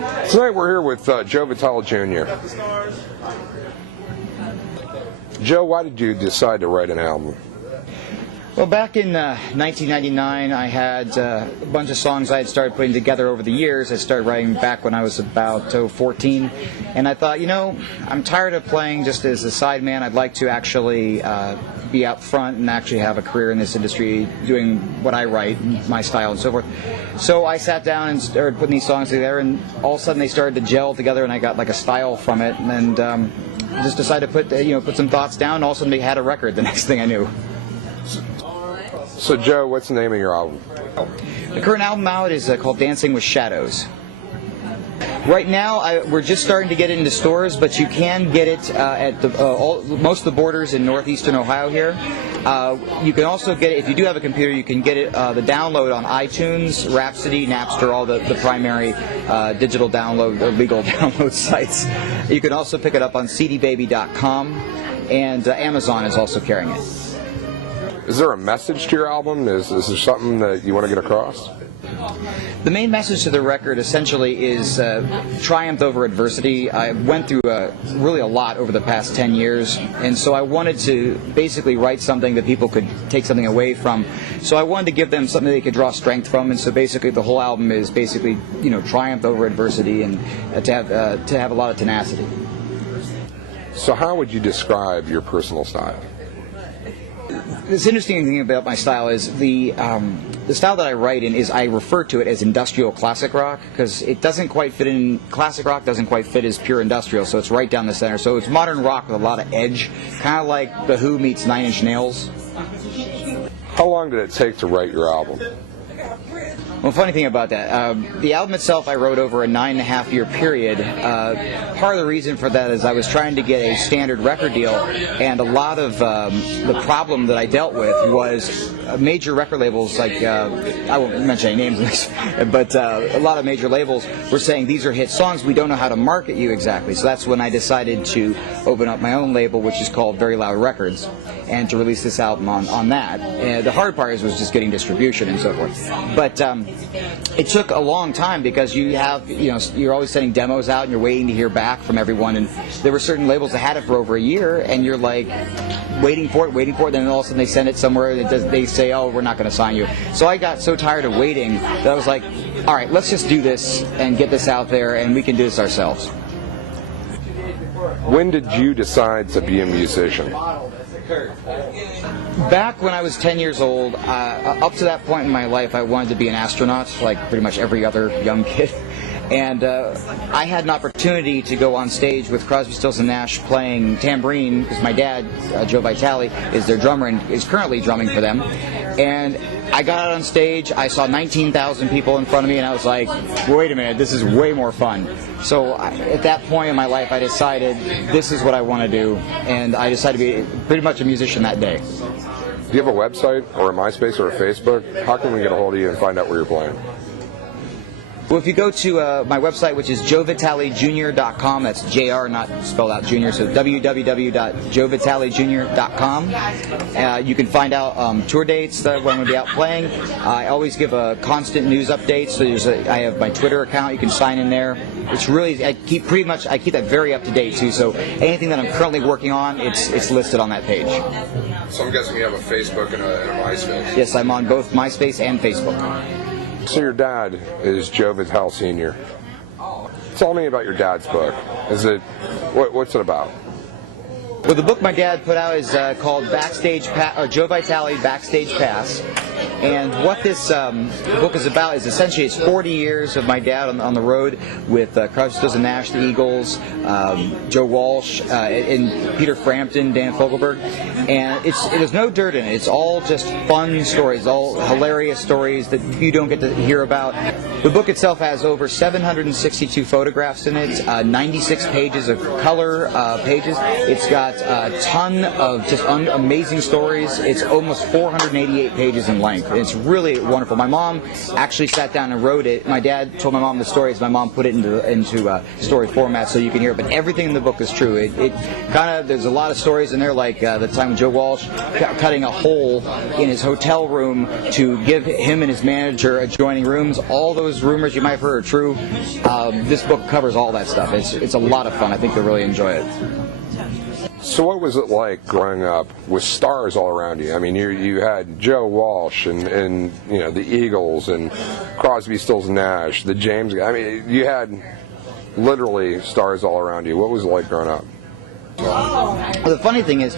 Tonight we're here with Joe Vitale Jr. Joe, why did you decide to write an album? Well, back in 1999, I had a bunch of songs I had started putting together over the years. I started writing back when I was about 14, and I thought, I'm tired of playing just as a sideman. I'd like to actually be up front and actually have a career in this industry doing what I write, my style and so forth. So I sat down and started putting these songs together, and all of a sudden they started to gel together, and I got like a style from it, and just decided to put some thoughts down, and all of a sudden they had a record the next thing I knew. So, Joe, what's the name of your album? The current album out is called Dancing with Shadows. Right now, we're just starting to get it into stores, but you can get it at most of the borders in northeastern Ohio here. You can also get it, if you do have a computer, you can get it, the download on iTunes, Rhapsody, Napster, all the primary digital download, or legal download sites. You can also pick it up on cdbaby.com, and Amazon is also carrying it. Is there a message to your album? Is there something that you want to get across? The main message to the record essentially is triumph over adversity. I went through really a lot over the past 10 years, and so I wanted to basically write something that people could take something away from. So I wanted to give them something they could draw strength from, and so basically the whole album is basically, triumph over adversity and to have a lot of tenacity. So how would you describe your personal style? This interesting thing about my style is the style that I write in is I refer to it as industrial classic rock, because it doesn't quite fit in. Classic rock doesn't quite fit as pure industrial, so it's right down the center. So it's modern rock with a lot of edge, kind of like The Who meets Nine Inch Nails. How long did it take to write your album? Well, funny thing about that, the album itself I wrote over a 9.5-year period. Part of the reason for that is I was trying to get a standard record deal, and a lot of the problem that I dealt with was major record labels, like, I won't mention any names in this, but a lot of major labels were saying, these are hit songs, we don't know how to market you exactly. So that's when I decided to open up my own label, which is called Very Loud Records, and to release this album on that. The hard part was just getting distribution and so forth. But it took a long time, because you're always sending demos out and you're waiting to hear back from everyone, and there were certain labels that had it for over a year, and you're like waiting for it, then all of a sudden they send it somewhere and they say, oh, we're not going to sign you. So I got so tired of waiting that I was like, all right, let's just do this and get this out there, and we can do this ourselves. When did you decide to be a musician? Back when I was 10 years old, up to that point in my life, I wanted to be an astronaut, like pretty much every other young kid. And I had an opportunity to go on stage with Crosby, Stills and Nash playing tambourine, because my dad, Joe Vitale, is their drummer and is currently drumming for them. And I got out on stage, I saw 19,000 people in front of me, and I was like, wait a minute, this is way more fun. So at that point in my life, I decided this is what I want to do, and I decided to be pretty much a musician that day. Do you have a website or a MySpace or a Facebook? How can we get a hold of you and find out where you're playing? Well, if you go to my website, which is joevitalejr.com, that's JR, not spelled out junior, so www.joevitalejr.com. You can find out tour dates when I'm going to be out playing. I always give a constant news update, so I have my Twitter account. You can sign in there. It's really, I keep that very up to date too, so anything that I'm currently working on, it's listed on that page. So I'm guessing you have a Facebook and a MySpace? Yes, I'm on both MySpace and Facebook. So your dad is Joe Vitale Sr. Tell me about your dad's book. What's it about? Well, the book my dad put out is called Joe Vitale Backstage Pass. And what this book is about is essentially it's 40 years of my dad on the road with Crosby, Stills and Nash, the Eagles, Joe Walsh, and Peter Frampton, Dan Fogelberg. And there's no dirt in it. It's all just fun stories, all hilarious stories that you don't get to hear about. The book itself has over 762 photographs in it, 96 pages of color pages. It's got a ton of just amazing stories. It's almost 488 pages in length. length. It's really wonderful. My mom actually sat down and wrote it. My dad told my mom the stories. My mom put it into story format so you can hear it. But everything in the book is true. It kind of, there's a lot of stories in there, like the time Joe Walsh cutting a hole in his hotel room to give him and his manager adjoining rooms. All those rumors you might have heard are true. This book covers all that stuff. It's a lot of fun. I think they'll really enjoy it. So what was it like growing up with stars all around you? I mean, you had Joe Walsh and you know, the Eagles and Crosby, Stills, Nash, the James. I mean, you had literally stars all around you. What was it like growing up? The funny thing is,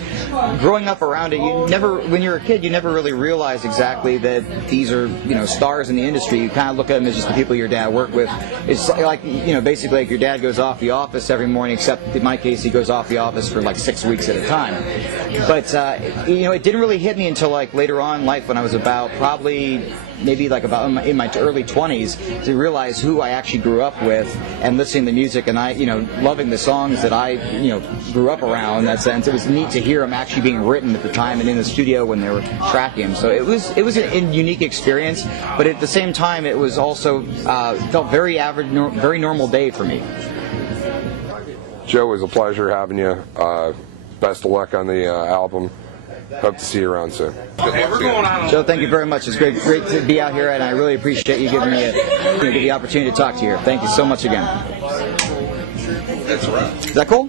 growing up around it, when you're a kid, you never really realize exactly that these are, you know, stars in the industry. You kind of look at them as just the people your dad worked with. It's like, you know, basically like your dad goes off the office every morning, except in my case, he goes off the office for like 6 weeks at a time. But, you know, it didn't really hit me until like later on in life when I was about probably maybe like about in my early 20s to realize who I actually grew up with and listening to music and I, you know, loving the songs that I, you know, grew up around in that sense. It was neat to hear them actually being written at the time and in the studio when they were tracking them. So it was a unique experience, but at the same time it was also felt very average, very normal day for me. Joe, it was a pleasure having you. Best of luck on the album. Hope to see you around soon. Joe, thank you very much. It's great to be out here, and I really appreciate you giving me the opportunity to talk to you here. Thank you so much again. That's right. Is that cool?